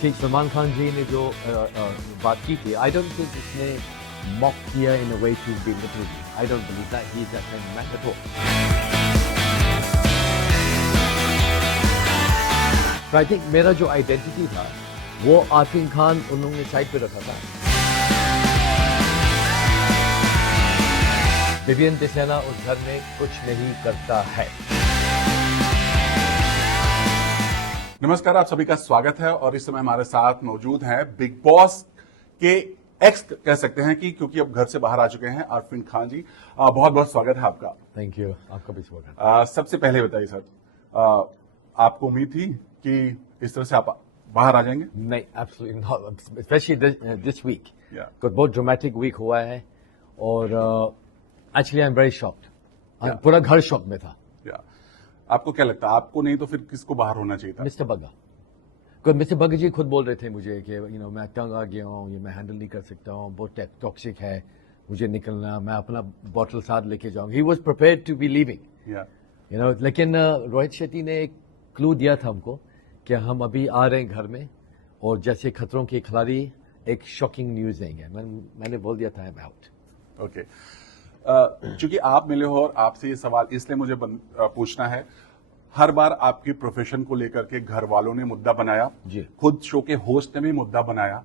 ठीक सलमान खान जी ने जो बात की थी, आई डोंट थिंक इसने मॉक किया in a way to be little. I don't believe that he is that kind of man at all. I think मेरा जो आइडेंटिटी था वो आफरीन खान उन्होंने साइड पे रखा था. विवियन टिसेना उस घर में कुछ नहीं करता है. नमस्कार, आप सभी का स्वागत है और इस समय हमारे साथ मौजूद हैं बिग बॉस के एक्स कह सकते हैं कि क्योंकि अब घर से बाहर आ चुके हैं आफरीन खान जी. बहुत बहुत स्वागत है आपका. Thank you. आपका भी स्वागत. सबसे पहले बताइए सर, आपको उम्मीद थी कि इस तरह से आप बाहर आ जाएंगे? नहीं, absolutely not, specially this week. Yeah. कुछ बहुत ड्रामेटिक वीक हुआ है और actually I am very shocked. पूरा घर शॉक में था. आपको क्या लगता है, आपको नहीं तो फिर किसको बाहर होना चाहिए था? मिस्टर बग्गा. मिस्टर बग्गा जी खुद बोल रहे थे मुझे कि मैं तंग आ गया हूँ, ये मैं हैंडल नहीं कर सकता हूँ, बहुत टॉक्सिक है, मुझे निकलना, मैं अपना बॉटल साथ लेके जाऊँ. He was prepared to be leaving. लेकिन रोहित शेट्टी ने एक क्लू दिया था हमको कि हम अभी आ रहे हैं घर में और जैसे खतरों के खिलाड़ी एक शॉकिंग न्यूज देंगे. मैंने बोल दिया था आई एम आउट. ओके. चूंकि आप मिले हो और आपसे ये सवाल इसलिए मुझे पूछना है, हर बार आपकी प्रोफेशन को लेकर के घर वालों ने मुद्दा बनाया जी. खुद शो के होस्ट ने भी मुद्दा बनाया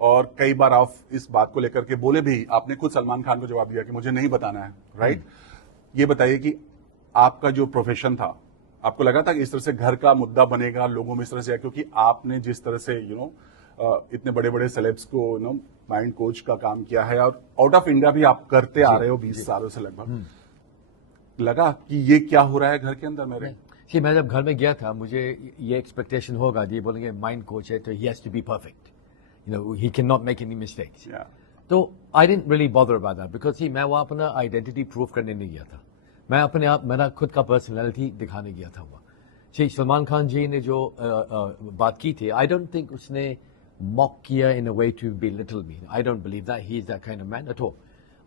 और कई बार आप इस बात को लेकर के बोले भी. आपने खुद सलमान खान को जवाब दिया कि मुझे नहीं बताना है. राइट. ये बताइए कि आपका जो प्रोफेशन था, आपको लगा था कि इस तरह से घर का मुद्दा बनेगा, लोगों में इस तरह से, क्योंकि आपने जिस तरह से इतने बड़े बड़े सेलेब्स को माइंड कोच का काम किया है और आउट ऑफ इंडिया भी आप करते आ रहे हो 20 सालों से लगभग, लगा कि ये क्या हो रहा है घर के अंदर मेरे? जी, मैं जब घर में गया था मुझे ये एक्सपेक्टेशन होगा, ये बोलेंगे माइंड कोच है तो he has to be perfect, he can not make any mistakes. तो I didn't really bother about that because मैं वहां अपना आइडेंटिटी प्रूव करने नहीं गया था. मैं अपने आप मेरा खुद का पर्सनैलिटी दिखाने गया था. वहाँ सलमान खान जी ने जो बात की थी, आई डोंट थिंक उसने मॉक किया in a way to belittle me. I don't believe that he is that kind of man at all.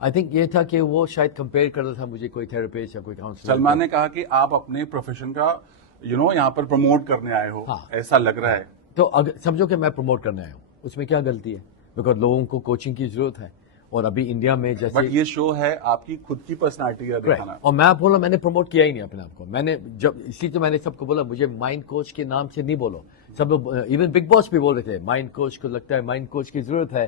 I think ये था कि वो शायद कंपेयर कर रहा था मुझे कोई थेरेपिस्ट या कोई काउंसलर. सलमान ने कहा कि आप अपने प्रोफेशन का यहाँ पर प्रमोट करने आए हो. हाँ. ऐसा लग रहा है. तो अगर समझो कि मैं प्रमोट करने आया हूँ, उसमें क्या गलती है? बिकॉज लोगों को कोचिंग की जरूरत है और अभी इंडिया में जैसे बट ये शो है आपकी खुद की पर्सनालिटी का दिखाना. और मैं बोला, मैंने प्रमोट किया ही नहीं अपने आप को. मैंने जब इसी तो मैंने सबको बोला मुझे माइंड कोच के नाम से नहीं बोलो. सब लोग इवन बिग बॉस भी बोल रहे थे माइंड कोच को लगता है माइंड कोच की जरूरत है.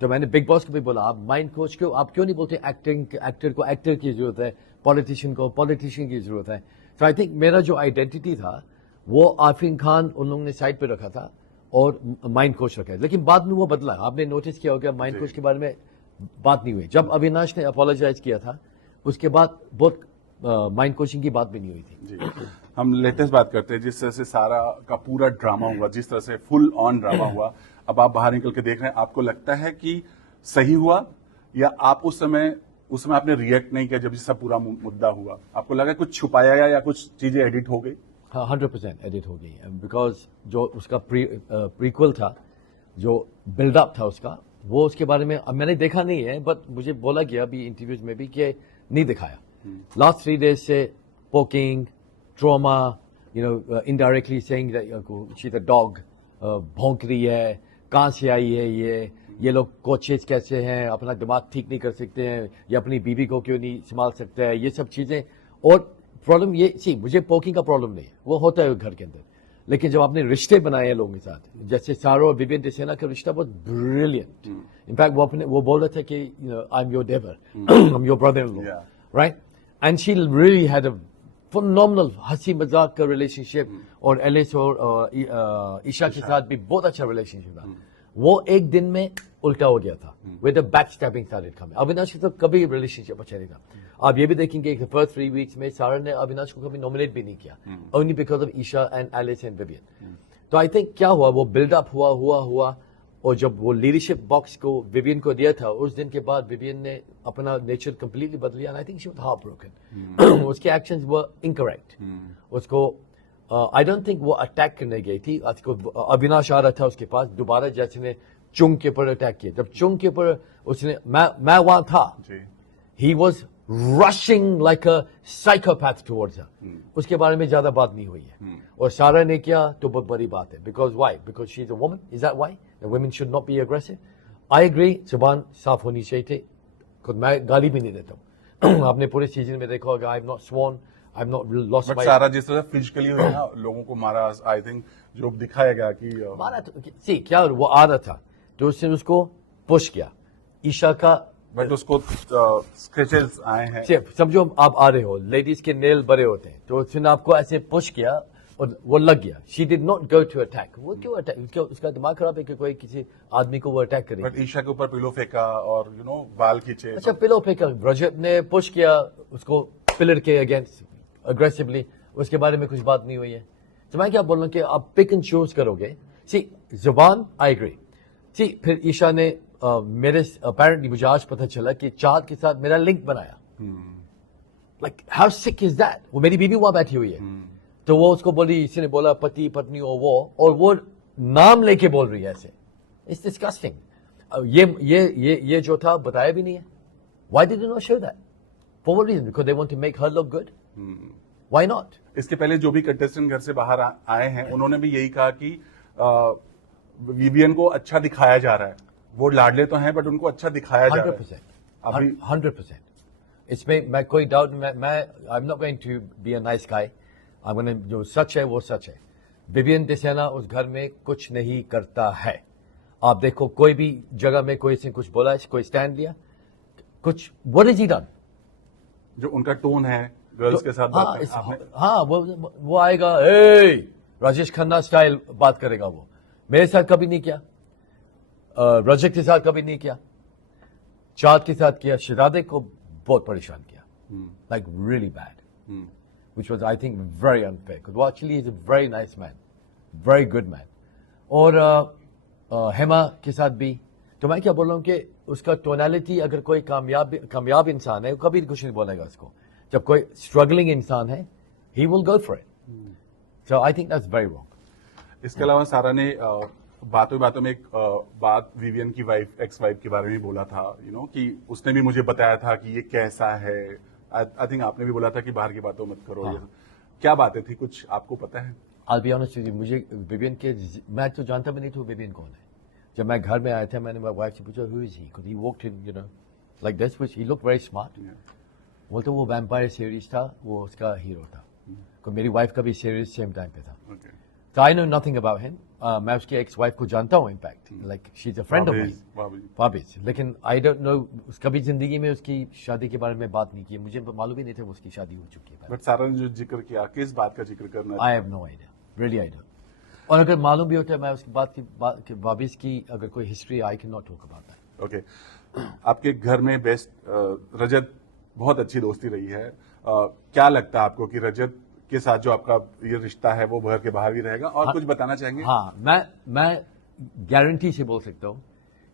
तो मैंने बिग बॉस को भी बोला आप माइंड कोच को आप क्यों नहीं बोलते एक्टर को एक्टर की जरूरत है, पॉलिटिशियन को पॉलिटिशियन की जरूरत है. तो आई थिंक मेरा जो आइडेंटिटी था वो आफरीन खान उन लोगों ने साइड पे रखा था और माइंड कोच रखा है. लेकिन बाद में वो बदला. आपने नोटिस किया होगा माइंड कोच के बारे में बात नहीं हुई. जब अविनाश ने अपोलोजाइज किया था उसके बाद बहुत माइंड कोचिंग की बात भी नहीं हुई थी. जी. हम लेटेस्ट बात करते हैं, जिस तरह से सारा का पूरा ड्रामा हुआ, जिस तरह से फुल ऑन ड्रामा हुआ, अब आप बाहर निकल के देख रहे हैं, आपको लगता है कि सही हुआ या आप उस समय आपने रिएक्ट नहीं किया जब ये सब पूरा मुद्दा हुआ? आपको लगा कुछ छुपाया या कुछ चीजें एडिट हो गई? हाँ, 100% एडिट हो गई. बिकॉज जो उसका प्रीक्वल था, जो बिल्डअप था उसका, वो उसके बारे में मैंने देखा नहीं है बट मुझे बोला गया अभी इंटरव्यूज में भी कि नहीं दिखाया. लास्ट 3 डेज से poking, trauma, indirectly saying that she is a dog, भौंक रही है, कहाँ से आई है ये लोग कोचेस कैसे हैं, अपना दिमाग ठीक नहीं कर सकते हैं, ये अपनी बीवी को क्यों नहीं संभाल सकते हैं, ये सब चीजें. और प्रॉब्लम ये मुझे पोकिंग का प्रॉब्लम नहीं है, वो होता है घर के अंदर. लेकिन जब आपने रिश्ते बनाए हैं लोगों के साथ, जैसे सारो और विवियन टिसेना का रिश्ता बहुत ब्रिलियंट. इनफैक्ट वो बोल रहा था कि आई एम योर देवर, I am your brother in law, right. And she really had a phenomenal हंसी मजाक का रिलेशनशिप. और एलिस और ईशा के साथ भी बहुत अच्छा रिलेशनशिप था. वो एक दिन में उल्टा हो गया था. With the back stabbing started coming. Avinash के साथ कभी रिलेशनशिप अच्छा नहीं था. आप ये भी देखेंगे कि फर्स्ट 3 वीक्स में सारा ने अविनाश को कभी नॉमिनेट भी नहीं किया, only because of Isha and Alice and Vivian. तो आई थिंक क्या हुआ, वो बिल्डअप हुआ और जब वो लीडरशिप बॉक्स को विवियन को दिया था, उस दिन के बाद विवियन ने अपना नेचर कंप्लीटली बदल लिया. I think she was heart broken. उसके एक्शंस वर इनकरेक्ट. उसको आई डोंट थिंक वो अटैक करने गई थी. अविनाश आ रहा था उसके पास दोबारा, जैसे ने चुंग के ऊपर अटैक किया. जब चुंग के ऊपर उसने मैं वहां था, he was rushing like a psychopath towards her. उसके बारे में ज्यादा बात नहीं हुई है. और सारा ने किया तो बहुत बड़ी बात है. Because why? Because she's a woman. Is that why? The women should not be aggressive. I agree. जुबान साफ होनी चाहिए थी. खुद मैं गाली भी नहीं देता हूँ. आपने पूरे सीजन में देखा होगा. I've not sworn. I've not lost but my. सारा जिस तरह फिजिकली हुई ना लोगों को मारा, आई थिंक जो दिखाया गया कि मारा तो सी क्या वो आ रहा था तो उसने उसको पुश किया. ईशा का बट उसको स्क्रेचेस आए हैं. समझो आप आ रहे हो, लेडीज के नेल बड़े होते हैं तो उसने आपको ऐसे पुश किया और वो लग गया. She did not go to attack. वो क्यों अटैक? उसका दिमाग खराब है कि कोई किसी आदमी को वो अटैक करे. बट ईशा के ऊपर पिलो फेंका और बाल खींचे. अच्छा पिलो फेंका. रजत ने पुश किया उसको पिलर के अगेंस्ट अग्रेसिवली. उसके बारे में कुछ बात नहीं हुई है. तो मैं क्या बोल रहा हूँ कि आप पिक एंड चूज करोगे. सी जुबान आई एग्री. सी फिर ईशा ने मेरे अपेरेंटली मुझे आज पता चला कि चाँद के साथ मेरा लिंक बनाया. Like how sick is that? वो मेरी बीवी वहां बैठी हुई है तो वो उसको बोली, इसी ने बोला पति पत्नी और वो नाम लेके बोल रही है ऐसे. It's disgusting. ये जो था बताया भी नहीं है. Why did you not show that? For what reason? Because they want to make her look good. Why not? इसके पहले जो भी कंटेस्टेंट घर से बाहर आए हैं उन्होंने भी यही कहा कि विवियन को अच्छा दिखाया जा रहा है. वो लाडले तो हैं बट उनको अच्छा दिखाया जा रहा है. 100%. 100%. इसमें मैं कोई डाउट मैं I am not going to be a nice guy. I gonna जो सच है वो सच है. विवियन दिसेना उस घर में कुछ नहीं करता है. आप देखो कोई भी जगह में कोई से कुछ बोला, कोई स्टैंड लिया, कुछ व्हाट इज ही डन? जो उनका टोन है गर्ल्स के साथ बात करना, आपने हाँ वो आएगा ए राजेश खन्ना स्टाइल बात करेगा. वो मेरे साथ कभी नहीं किया. रजत के साथ कभी नहीं किया. चाँद के साथ किया. शिरादे को बहुत परेशान किया. Like really bad. which was I think very unfair because well, actually he's a very nice man, very good man. और हेमा के साथ भी. तो मैं क्या बोल रहा हूँ कि उसका टोनैलिटी अगर कोई कामयाब इंसान है वो कभी कुछ नहीं बोलेगा उसको. जब कोई स्ट्रगलिंग इंसान है he will go for it. So I think that's very wrong. इसके अलावा सारा ने बातों में एक बात विवियन की वाइफ एक्स वाइफ के बारे में बोला था कि उसने भी मुझे बताया था कि ये कैसा है. आई थिंक आपने भी बोला था कि बाहर की बातों मत करो. हाँ. क्या बातें थी, कुछ आपको पता है? I'll be honest with you, मुझे विवियन के मैं तो जानता भी नहीं था विवियन कौन है. जब मैं घर में आया था मैंने मेरी वाइफ से पूछा who is he? Because he walked in like this, which he looked very smart. बोलते वो वैम्पायर सीरीज था, वो उसका हीरो था. तो मेरी वाइफ का भी सीरीज सेम टाइम पे था. So I know nothing about him. मैं उसकी एक्स वाइफ को जानता हूँ in fact. Like she is a friend of mine फाबिज. लेकिन आई डोंट नो उसका भी जिंदगी में उसकी शादी के बारे में बात नहीं की. मुझे मालूम ही नहीं था उसकी शादी हो चुकी है. बट सारा ने जो जिक्र किया किस बात का जिक्र करना? I have no idea, really I don't. और अगर मालूम भी होता है मैं उसकी बात की फाबिज की अगर कोई history I can not talk about that. Okay. आपके घर में बेस्ट रजत बहुत अच्छी दोस्ती रही है. क्या लगता है आपको कि रजत के साथ जो आपका ये रिश्ता है वो घर के बाहर भी रहेगा? और कुछ बताना चाहेंगे? हाँ, मैं गारंटी से बोल सकता हूँ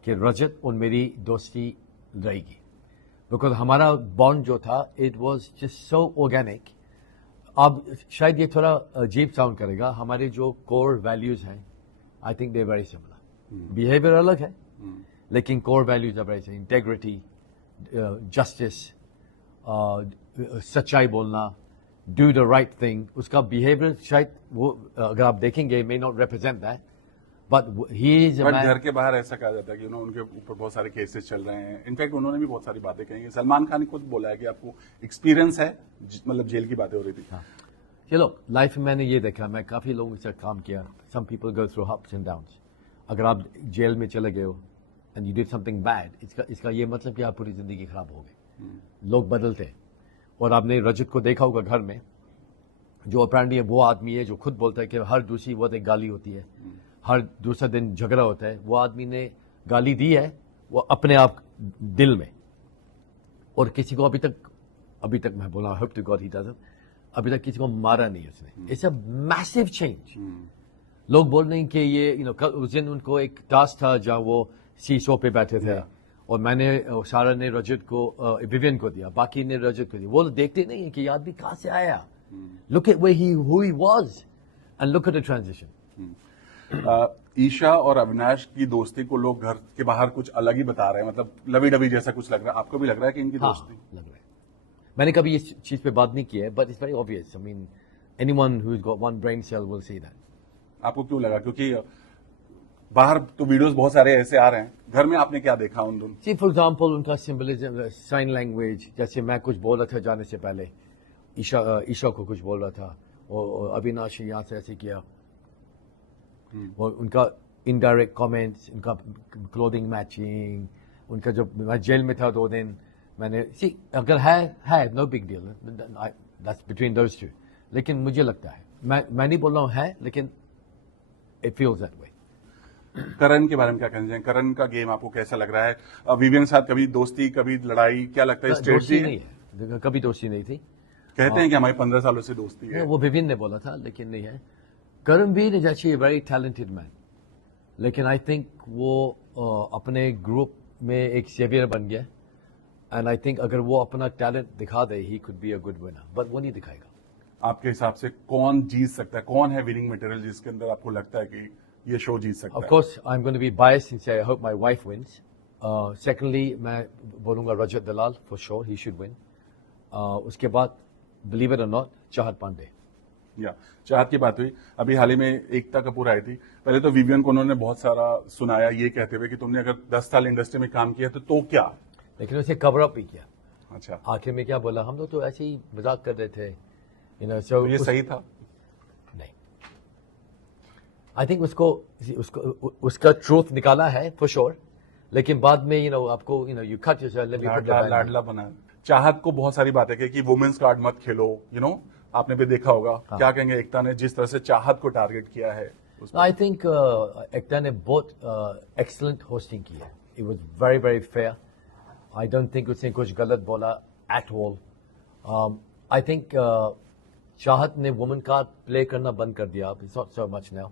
कि रजत और मेरी दोस्ती रहेगी. बिकॉज हमारा बॉन्ड जो था it was just so organic. अब शायद ये थोड़ा अजीब साउंड करेगा. हमारे जो कोर वैल्यूज हैं I think they very similar. Behaviour अलग है लेकिन core values are very similar. Integrity, justice, सच्चाई बोलना, do the right thing. उसका behavior शायद वो अगर आप देखेंगे may not represent that, but he is a but man. घर के बाहर ऐसा कहा जाता है कि उनके ऊपर बहुत सारे केसेस चल रहे हैं. इनफैक्ट उन्होंने भी बहुत सारी बातें कही हैं. सलमान खान ने खुद बोला है कि आपको एक्सपीरियंस है, मतलब जेल की बातें हो रही थी. हाँ. चलो लाइफ में मैंने ये देखा, मैं काफी लोगों के साथ काम किया. some people go through ups and downs. अगर आप जेल में चले गए हो and you did something bad, इसका ये मतलब कि आप पूरी जिंदगी खराब हो गए. लोग बदलते हैं. और आपने रजत को देखा होगा घर में, जो अपेरेंटली वो आदमी है जो खुद बोलता है कि हर दूसरी वक्त एक गाली होती है, हर दूसरा दिन झगड़ा होता है. वो आदमी ने गाली दी है वो अपने आप दिल में. और किसी को अभी तक मैं बोला hope to God he doesn't, अभी तक किसी को मारा नहीं उसने. It's a massive change. लोग बोल रहे हैं कि ये उस दिन उनको एक टास्क था जहां वो सीसो पे बैठे थे और मैंने सारा ने रजत को विवियन को दिया, बाकी ने रजत को दिया. वो देखते नहीं है कि ये आदमी कहां से आया. Look at who he was and look at the transition. Isha और अविनाश की दोस्ती को लोग घर के बाहर कुछ अलग ही बता रहे हैं, मतलब लवी डबी जैसा कुछ लग रहा है. आपको भी लग रहा है कि इनकी दोस्ती लग रहा है. मैंने कभी इस चीज पे बात नहीं की है, but it's very obvious. I mean anyone who has got one brain cell will see that. आपको क्यों लगा? क्योंकि बाहर तो वीडियोस बहुत सारे ऐसे आ रहे हैं, घर में आपने क्या देखा उन दोनों? सी फॉर एग्जाम्पल उनका सिंबलिज्म, साइन लैंग्वेज, जैसे मैं कुछ बोल रहा था जाने से पहले, ईशा को कुछ बोल रहा था और अविनाश यहाँ से ऐसे किया, और उनका इनडायरेक्ट कमेंट्स, उनका क्लोथिंग मैचिंग, उनका जब मैं जेल में था 2 दिन, मैंने सी अगर है no big deal, that's between those two. लेकिन मुझे लगता है, मैं नहीं बोल रहा हूँ है, लेकिन इट फील्स दैट वे. करण के बारे में क्या कहना चाहिए? करण का गेम आपको कैसा लग रहा है? विवियन के साथ कभी दोस्ती, कभी लड़ाई, क्या लगता है? दोस्ती स्ट्रेटजी नहीं है, कभी दोस्ती नहीं थी. कहते हैं कि हमारी 15 सालों से दोस्ती है. वो विभिन्न ने बोला था, लेकिन नहीं है. Karamveer is actually a very talented man, लेकिन आई थिंक वो अपने ग्रुप में एक सेवियर बन गया, एंड आई थिंक अगर वो अपना टैलेंट दिखा दे, he could be a good winner, but वो नहीं दिखाएगा. आपके हिसाब से कौन जीत सकता है? कौन है विनिंग मटेरियल जिसके अंदर आपको लगता है कि ये शो जीत सकता Of है? course, I'm going to be biased and say I hope my wife wins. Secondly, मैं बोलूँगा रजत दलाल, for sure he should win. उसके बाद, believe it or not, चाहत पांडे. या चाहत की बात हुई, अभी हाल ही में एकता कपूर आई थी. पहले तो विवियन को उन्होंने बहुत सारा सुनाया ये कहते हुए कि तुमने अगर 10 साल इंडस्ट्री में काम किया तो क्या? लेकिन उसे कवर अप भी किया. अच्छा, आखिर में क्या बोला, हम लोग तो ऐसे ही मजाक कर रहे थे, so तो ये सही था? नहीं. आई थिंक उसका ट्रूथ निकाला है फॉर श्योर, लेकिन बाद में आपको यू कट योरसेल्फ. लाडला बना. चाहत को बहुत सारी बातें कही कि वुमेन्स कार्ड मत खेलो, आपने भी देखा होगा. क्या कहेंगे एकता ने जिस तरह से चाहत को टारगेट किया है? आई थिंक एकता ने बहुत एक्सलेंट होस्टिंग की है. It was very very fair. I don't think उसने कुछ गलत बोला एट ऑल. आई थिंक चाहत ने वुमेन कार्ड प्ले करना बंद कर दिया. It's not so much now.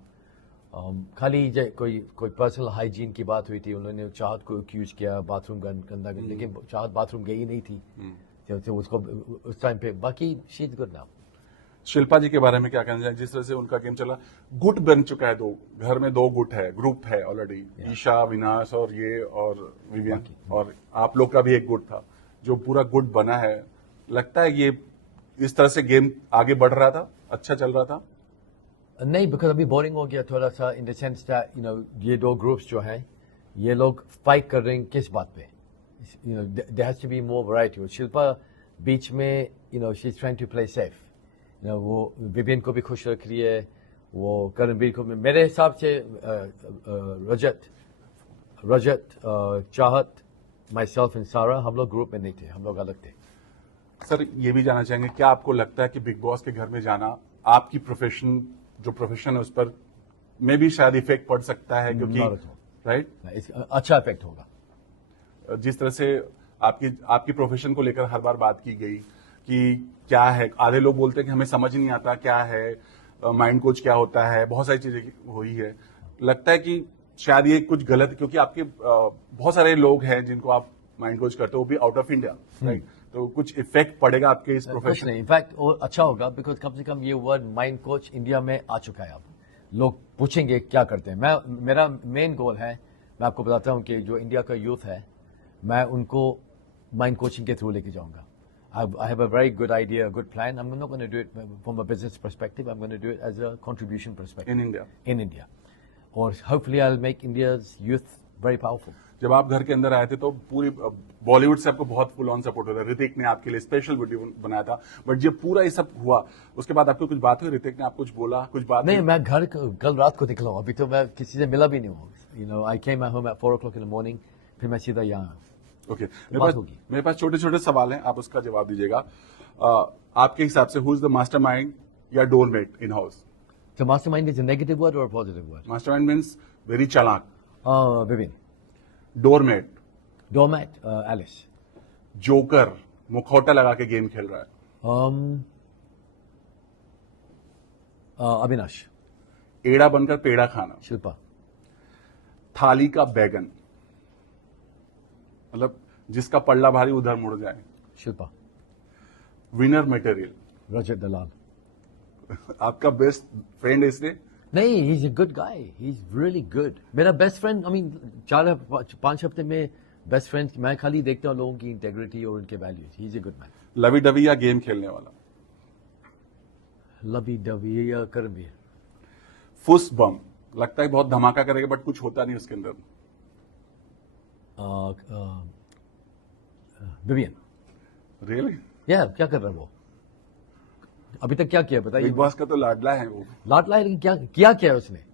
खाली कोई पर्सनल हाइजीन की बात हुई थी, उन्होंने चाहत को एक्यूज किया बाथरूम गंदा, लेकिन चाहत बाथरूम गई नहीं थी. तो उसको उस टाइम पे, बाकी she is good now. Shilpa ji के बारे में क्या कहना चाहिए? जिस तरह से उनका गेम चला, गुट बन चुका है. घर में 2 गुट है, ग्रुप है ऑलरेडी. ईशा, विनाश और ये और विवियन, और आप लोग का भी एक गुट था जो पूरा गुट बना है. लगता है ये इस तरह से गेम आगे बढ़ रहा था, अच्छा चल रहा था? नहीं, बिकॉज अभी बोरिंग हो गया थोड़ा सा, इन द सेंस दैट ये 2 ग्रुप्स जो हैं, ये लोग फाइट कर रहे हैं किस बात पे? There has to be more variety. Shilpa बीच में she is trying to play safe. वो विभिन्न को भी खुश रख रही है, वो करणवीर को. मेरे हिसाब से रजत, चाहत, माई सेल्फ एंड सारा, हम लोग ग्रुप में नहीं थे, हम लोग अलग थे. सर, ये भी जानना चाहेंगे, क्या आपको लगता है कि बिग बॉस के घर में जाना आपकी प्रोफेशन है उस पर में भी शायद इफेक्ट पड़ सकता है? क्योंकि राइट, अच्छा इफेक्ट होगा. जिस तरह से आपकी प्रोफेशन को लेकर हर बार बात की गई कि क्या है, आधे लोग बोलते हैं कि हमें समझ नहीं आता क्या है, माइंड कोच क्या होता है, बहुत सारी चीजें हुई है. लगता है कि शायद ये कुछ गलत, क्योंकि आपके बहुत सारे लोग हैं जिनको आप माइंड कोच करते हो, वो भी आउट ऑफ इंडिया, राइट? तो कुछ इफेक्ट पड़ेगा आपके इस प्रोफेशन? कुछ नहीं, इनफैक्ट और अच्छा होगा, बिकॉज कम से कम ये वर्ड माइंड कोच इंडिया में आ चुका है. अब लोग पूछेंगे क्या करते हैं. मेरा मेन गोल है, मैं आपको बताता हूँ कि जो इंडिया का यूथ है, मैं उनको माइंड कोचिंग के थ्रू लेके जाऊंगा. I have a very good idea, a good plan. I'm not going to do it from a business perspective. I'm going to do it as a contribution perspective. In India. Or hopefully I'll make India's youth very powerful. जब आप घर के अंदर आए थे तो पूरी बॉलीवुड से आपको बहुत फुल ऑन सपोर्ट होता है. ऋतिक ने आपके लिए स्पेशल वीडियो बनाया था, बट जब पूरा ये सब हुआ उसके बाद आपको कुछ बात हुई? ऋतिक ने आपको कुछ बोला, कुछ बात? नहीं, मैं घर कल रात को निकला हूँ, अभी तो मैं किसी से मिला भी नहीं हूँ. I came home at 4 o'clock in the morning, फिर मैं सीधा यहाँ. ओके, मेरे पास छोटे छोटे सवाल हैं, आप उसका जवाब दीजिएगा. आपके हिसाब से हु इज द मास्टरमाइंड या doormat in house? So mastermind is a negative word or a positive word? Mastermind means very चालाक. Vivin. Doormat? Doormat, Alice. Joker, मुखौटा लगा के गेम खेल रहा है. Avinash. एड़ा बनकर पेड़ा खाना. Shilpa. थाली का बैगन, मतलब जिसका पल्ला भारी उधर मुड़ जाए. Shilpa. Winner material? Rajat Dalal. आपका बेस्ट फ्रेंड है इसलिए? नहीं, he's a good guy. He's really good. मेरा बेस्ट फ्रेंड, I mean 4-5 हफ्ते में बेस्ट फ्रेंड, मैं खाली देखता हूँ लोगों की इंटेग्रिटी और उनके values. He's a good man. Lovey dovey या गेम खेलने वाला? लबी डबी या करबी? फुस बम, लगता है बहुत धमाका करेगा बट कुछ होता नहीं उसके अंदर। विवियन। रियली? यार क्या कर रहा है वो? अभी तक क्या किया बताइए। बिग बॉस का तो लाडला है वो। लाडला है, लेकिन क्या है उसने?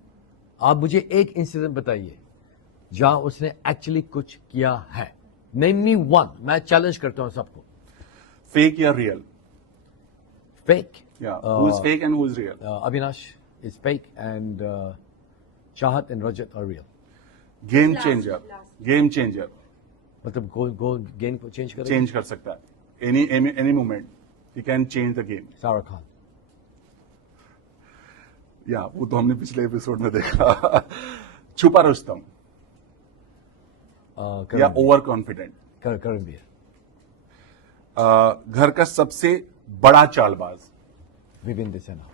आप मुझे एक इंसिडेंट बताइए जहां उसने एक्चुअली कुछ किया है। Name me one. मैं चैलेंज करता हूं सबको। फेक या रियल? फेक। या who is fake and who is real? Avinash is fake and Chahat and Rajat are real. Game changer, game changer मतलब गो गेम को चेंज करें। चेंज कर सकता है any moment he can change the game. Shahrukh Khan. या वो तो हमने पिछले एपिसोड में देखा। छुपा रुस्तम या ओवर कॉन्फिडेंट? करणवीर। घर का सबसे बड़ा चालबाज? विपिन देसेना।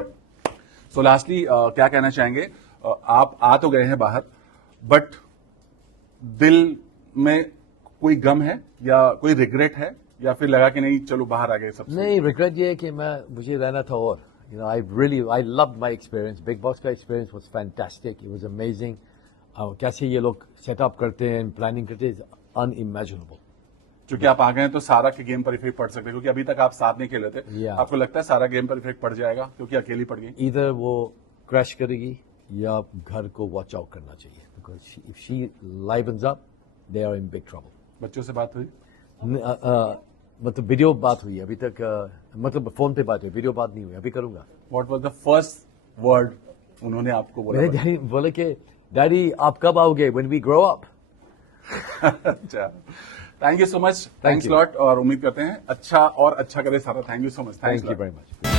सो लास्टली क्या कहना चाहेंगे? आप आ तो गए हैं बाहर, बट दिल में कोई गम है या कोई रिग्रेट है, या फिर लगा कि नहीं चलो बाहर आ गए सबसे? नहीं, रिग्रेट ये है कि मुझे रहना था और I loved my experience. Big Boss का experience was fantastic. It was amazing. कैसे ये लोग सेटअप करते हैं, प्लानिंग करते हैं, unimaginable. क्योंकि आप आ गए हैं तो सारा के गेम पर इफेक्ट पड़ सकते हैं, क्योंकि अभी तक आप साथ नहीं खेले थे। Yeah. आपको लगता है सारा गेम पर इफेक्ट पड़ जाएगा क्योंकि अकेली पड़ गई? Either वो क्रैश करेगी या घर को वॉच आउट करना चाहिए, because if she livens up, they are in big trouble. बच्चों से बात हुई? मतलब वीडियो बात हुई अभी तक, मतलब फोन पे बात हुई, वीडियो बात नहीं हुई, अभी करूंगा। What was the first word उन्होंने आपको बोला? मेरे डैडी बोले कि डैडी आप कब आओगे, when we grow up. अच्छा, thank you so much, thanks you. Lot, और उम्मीद करते हैं अच्छा और अच्छा करे सारा। Thank you so much. Thank you very much.